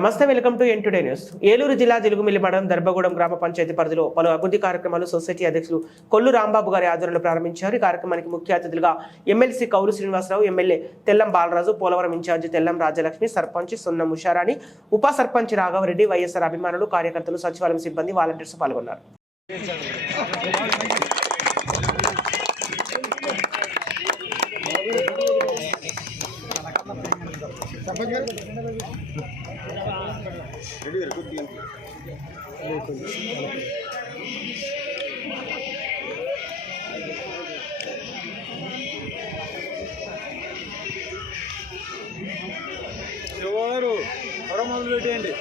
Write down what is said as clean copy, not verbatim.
నమస్తే, welcome to N today news. Eluru జిల్లా జిలుగుమిల్లి మండలం దర్భగూడెం గ్రామ పంచాయతీ పరిధిలో పలు అభివృద్ధి కార్యక్రమాలు సొసైటీ అధ్యక్షులు కొల్లు రాంబాబు గారి ఆధ్వర్యంలో ప్రారంభించారు. ఈ కార్యక్రమానికి ముఖ్య అతిథులుగా ఎమ్మెల్సీ కౌలు శ్రీనివాసరావు, ఎమ్మెల్యే తెల్లం బాలరాజు, పోలవరం ఇన్ఛార్జి తెల్లం రాజలక్ష్మి, సర్పంచ్ సున్నం ఉషారాణి, ఉప సర్పంచ్ రాఘవరెడ్డి, వైఎస్ఆర్ అభిమానులు, కార్యకర్తలు, సచివాలయం సిబ్బంది, వాలంటీర్స్ పాల్గొన్నారు. ఎవరు మొదలు పెట్టేయండి.